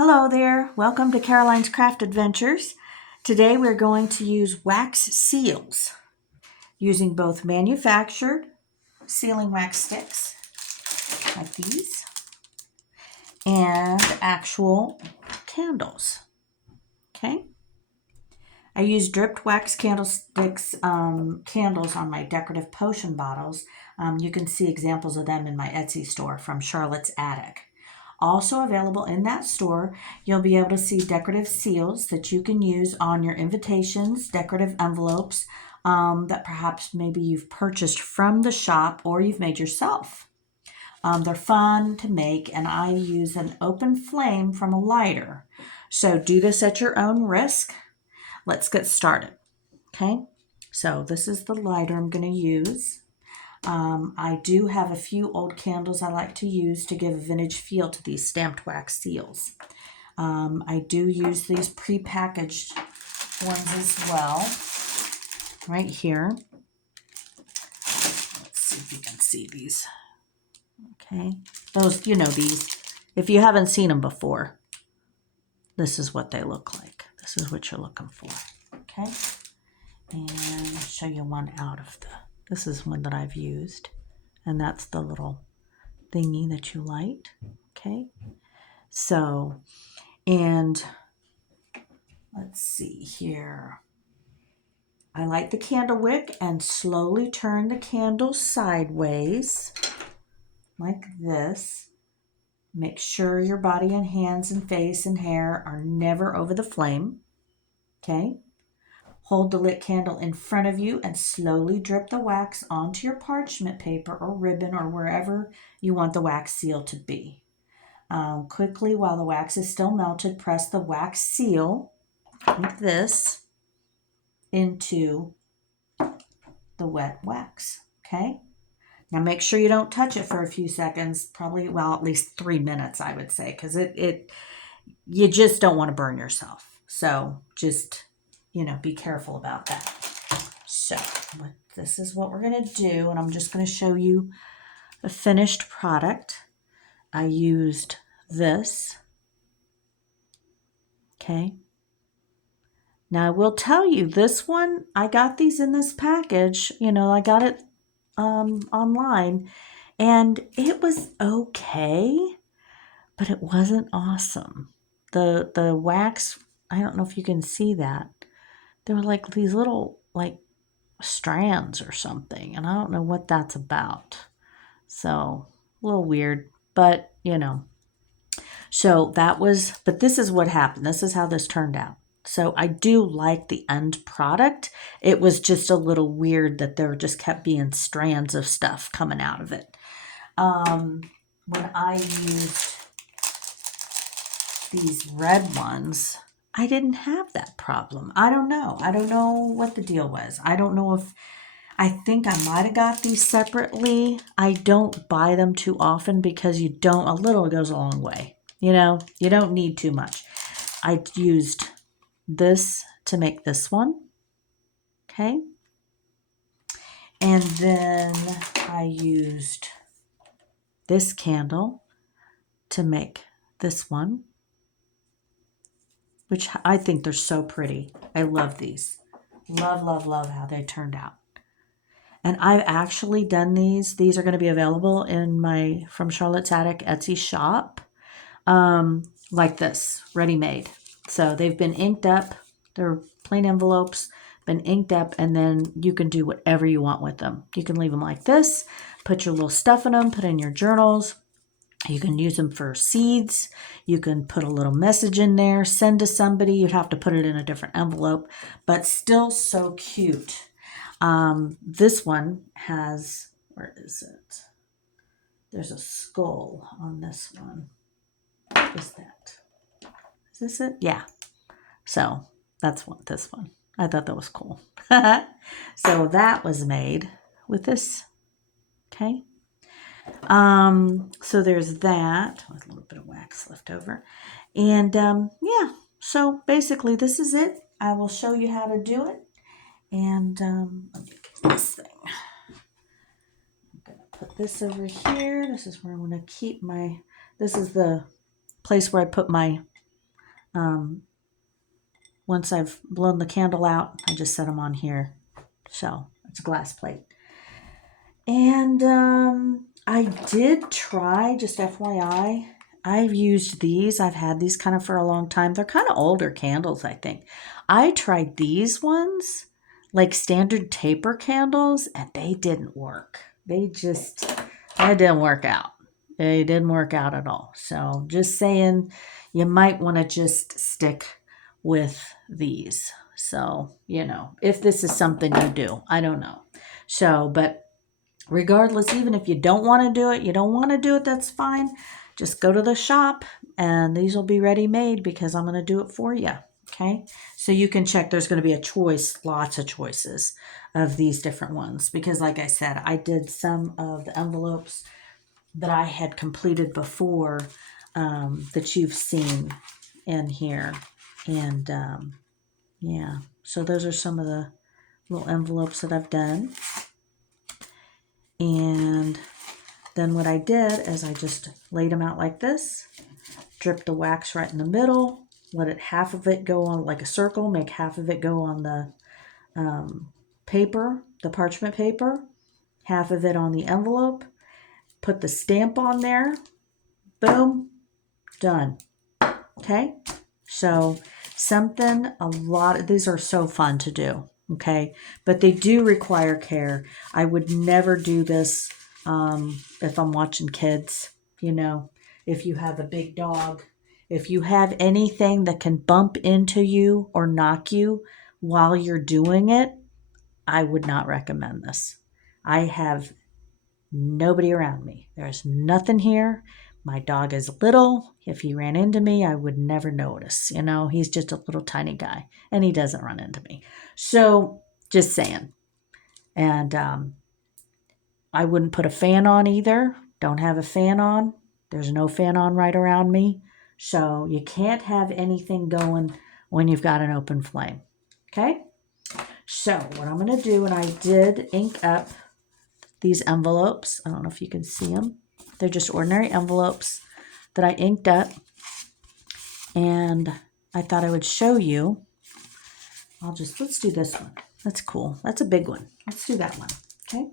Hello there, welcome to Caroline's Craft Adventures. Today we're going to use wax seals using both manufactured sealing wax sticks like these and actual candles. Okay, I use dripped wax candlesticks candles on my decorative potion bottles. You can see examples of them in my Etsy store from Charlotte's Attic. Also available in that store, you'll be able to see decorative seals that you can use on your invitations, decorative envelopes that perhaps maybe you've purchased from the shop or you've made yourself. They're fun to make, and I use an open flame from a lighter. So do this at your own risk. Let's get started. Okay, so this is the lighter I'm going to use. I do have a few old candles I like to use to give a vintage feel to these stamped wax seals. I do use these pre-packaged ones as well, right here. Let's see if you can see these. Okay, those, these. If you haven't seen them before, this is what they look like. This is what you're looking for. Okay, and I'll show you one out of this is one that I've used, and that's the little thingy that you light. Okay, so, and let's see here. I light the candle wick and slowly turn the candle sideways like this. Make sure your body and hands and face and hair are never over the flame. Okay, hold the lit candle in front of you and slowly drip the wax onto your parchment paper or ribbon or wherever you want the wax seal to be. Quickly, while the wax is still melted, press the wax seal like this into the wet wax. Okay, now make sure you don't touch it for a few seconds, probably, well, at least 3 minutes, I would say, because you just don't want to burn yourself. So just, be careful about that. So this is what we're going to do, and I'm just going to show you the finished product. I used this. Okay. Now I will tell you, this one, I got these in this package. I got it online, and it was okay, but it wasn't awesome. The wax, I don't know if you can see that. There were like these little strands or something, and I don't know what that's about. So a little weird, but So but this is what happened. This is how this turned out. So I do like the end product. It was just a little weird that there just kept being strands of stuff coming out of it. When I used these red ones, I didn't have that problem. I don't know. I don't know what the deal was. I think I might have got these separately. I don't buy them too often because a little goes a long way. You don't need too much. I used this to make this one. Okay. And then I used this candle to make this one, which I think they're so pretty. I love these. Love, love, love how they turned out. And I've actually done these. These are going to be available in my From Charlotte's Attic Etsy shop. Like this, ready-made. So they've been inked up. They're plain envelopes, been inked up, and then you can do whatever you want with them. You can leave them like this, put your little stuff in them, put in your journals. You can use them for seeds. You can put a little message in there, send to somebody. You'd have to put it in a different envelope, but still so cute. This one has, where is it? There's a skull on this one. What is that? Is this it? Yeah. So that's this one. I thought that was cool. So that was made with this. Okay. So there's that with a little bit of wax left over. And yeah, so basically this is it. I will show you how to do it. And let me get this thing. I'm going to put this over here. This is where I'm going to keep this is the place where I put my Once I've blown the candle out, I just set them on here. So it's a glass plate. And I did try, just FYI, I've used these. I've had these kind of for a long time. They're kind of older candles, I think. I tried these ones, like standard taper candles, and they didn't work. They didn't work out. They didn't work out at all. So just saying, you might want to just stick with these. So, if this is something you do, I don't know. So, but regardless, even if you don't want to do it, that's fine. Just go to the shop and these will be ready made because I'm going to do it for you. Okay. So you can check, there's going to be a choice, lots of choices of these different ones. Because like I said, I did some of the envelopes that I had completed before that you've seen in here. And yeah, so those are some of the little envelopes that I've done. And then what I did is I just laid them out like this, dripped the wax right in the middle, let it, half of it go on like a circle, make half of it go on the paper, the parchment paper, half of it on the envelope, put the stamp on there, boom, done. Okay, so these are so fun to do. Okay, but they do require care. I would never do this if I'm watching kids. If you have a big dog, if you have anything that can bump into you or knock you while you're doing it, I would not recommend this. I have nobody around me. There's nothing here. My dog is little. If he ran into me, I would never notice. He's just a little tiny guy and he doesn't run into me. So just saying. And I wouldn't put a fan on either. Don't have a fan on. There's no fan on right around me. So you can't have anything going when you've got an open flame. Okay? So what I'm going to do, and I did ink up these envelopes. I don't know if you can see them. They're just ordinary envelopes that I inked up. And I thought I would show you. Let's do this one. That's cool. That's a big one. Let's do that one. Okay.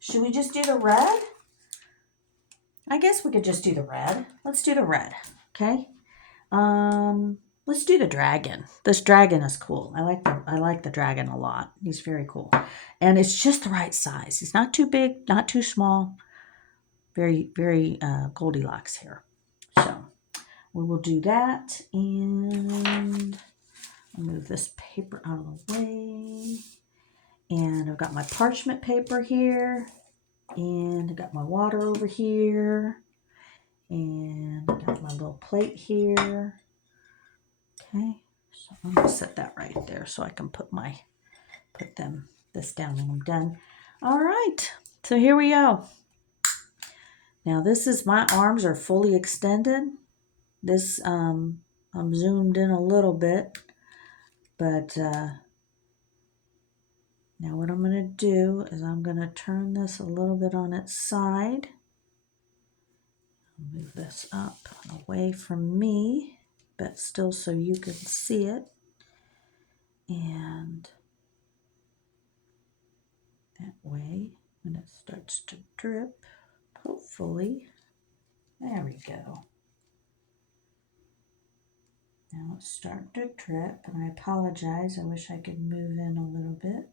Should we just do the red? I guess we could just do the red. Let's do the red. Okay. Let's do the dragon. This dragon is cool. I like the dragon a lot. He's very cool. And it's just the right size. He's not too big, not too small. Very, very Goldilocks here. So we will do that. And I'll move this paper out of the way. And I've got my parchment paper here. And I've got my water over here. And I got my little plate here. Okay, so I'm gonna set that right there so I can put this down when I'm done. All right, so here we go. Now my arms are fully extended. This, I'm zoomed in a little bit, but now what I'm gonna do is I'm gonna turn this a little bit on its side. Move this up away from me, but still so you can see it. And that way, when it starts to drip, hopefully, there we go. Now it's starting to drip, and I apologize. I wish I could move in a little bit.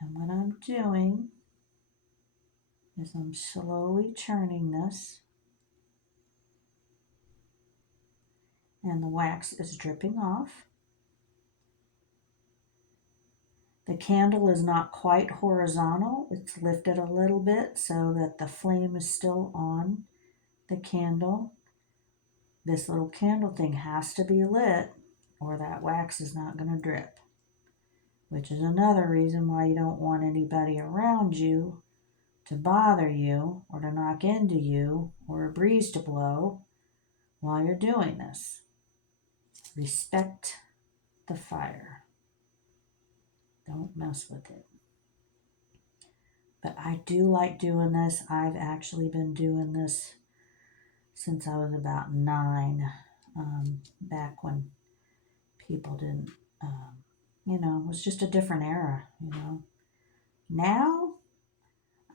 And what I'm doing is I'm slowly churning this, and the wax is dripping off. The candle is not quite horizontal. It's lifted a little bit so that the flame is still on the candle. This little candle thing has to be lit or that wax is not going to drip, which is another reason why you don't want anybody around you to bother you or to knock into you or a breeze to blow while you're doing this. Respect the fire. Don't mess with it. But I do like doing this. I've actually been doing this since I was about 9, back when people didn't, you know, it was just a different era, you know. Now,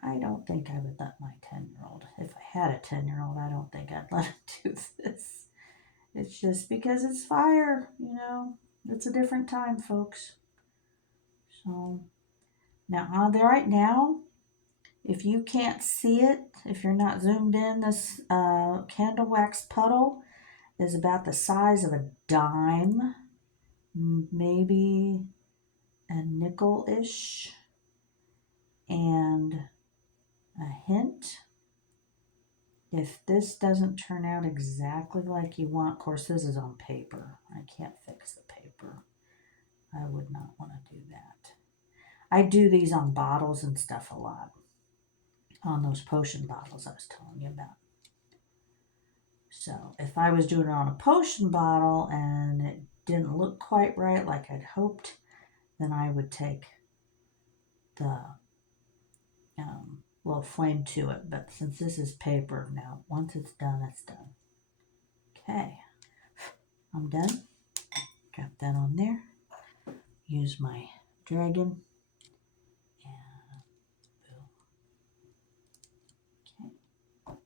I don't think I would let my 10-year-old, if I had a 10-year-old, I don't think I'd let him do this. It's just because it's fire, you know. It's a different time, folks. So, now on there right now, if you can't see it, if you're not zoomed in, this candle wax puddle is about the size of a dime, maybe a nickel-ish, and a hint. If this doesn't turn out exactly like you want, of course this is on paper. I can't fix the paper. I would not want to do that. I do these on bottles and stuff a lot. On those potion bottles I was telling you about. So if I was doing it on a potion bottle and it didn't look quite right like I'd hoped, then I would take the little flame to it. But since this is paper now, once it's done, it's done. Okay, I'm done. Drop that on there. Use my dragon. And boom. Okay.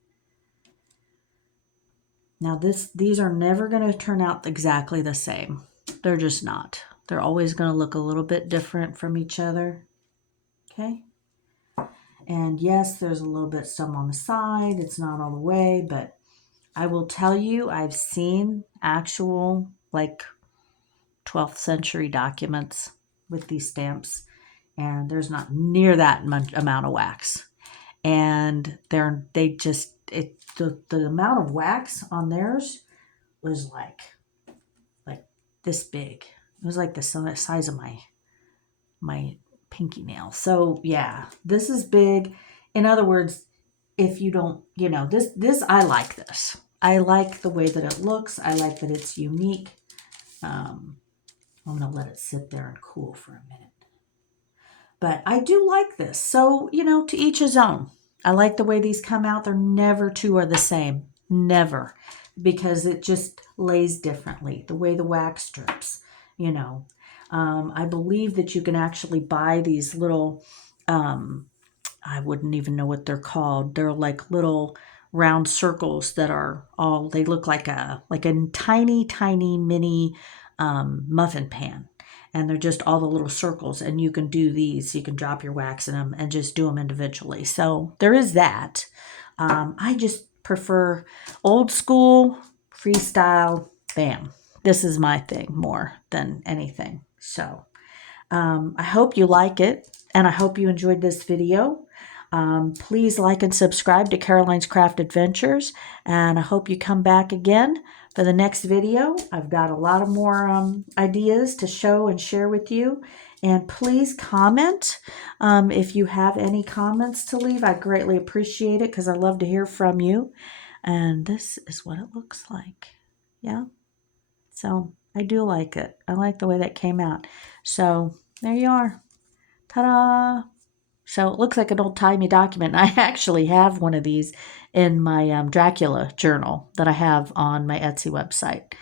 Now these are never going to turn out exactly the same. They're just not. They're always going to look a little bit different from each other. Okay. And yes, there's a little bit some on the side. It's not all the way, but I will tell you, I've seen actual like 12th century documents with these stamps, and there's not near that much amount of wax. And the amount of wax on theirs was like this big. It was like the size of my pinky nail. So yeah, this is big. In other words, if you don't, you know, this I like this. I like the way that it looks. I like that it's unique. I'm gonna let it sit there and cool for a minute. But I do like this. So, you know, to each his own. I like the way these come out. They're never two are the same. Never. Because it just lays differently. The way the wax drips, you know. I believe that you can actually buy these little, I wouldn't even know what they're called. They're like little round circles that are all, they look like a tiny, tiny mini muffin pan. And they're just all the little circles. And you can do these. You can drop your wax in them and just do them individually. So there is that. I just prefer old school, freestyle, bam. This is my thing more than anything. So I hope you like it, and I hope you enjoyed this video. Please like and subscribe to Caroline's Craft Adventures, and I hope you come back again for the next video. I've got a lot of more ideas to show and share with you. And please comment if you have any comments to leave. I greatly appreciate it because I love to hear from you. And this is what it looks like. Yeah. So I do like it. I like the way that came out. So there you are. Ta-da! So it looks like an old-timey document. I actually have one of these in my Dracula journal that I have on my Etsy website.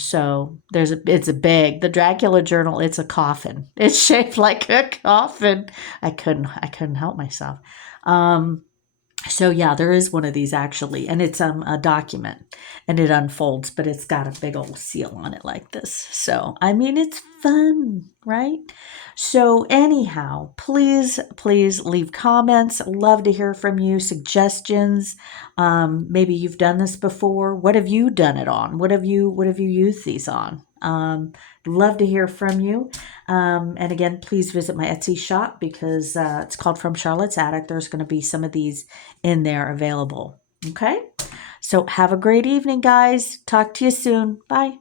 So it's a bag. The Dracula journal, it's a coffin. It's shaped like a coffin. I couldn't help myself. So yeah, there is one of these actually, and it's a document, and it unfolds, but it's got a big old seal on it like this. So, I mean, it's fun, right? So anyhow, please leave comments. Love to hear from you, suggestions. Maybe you've done this before. What have you done it on? What have you used these on? Love to hear from you. And again, please visit my Etsy shop because it's called From Charlotte's Attic. There's going to be some of these in there available. Okay? So have a great evening, guys. Talk to you soon. Bye.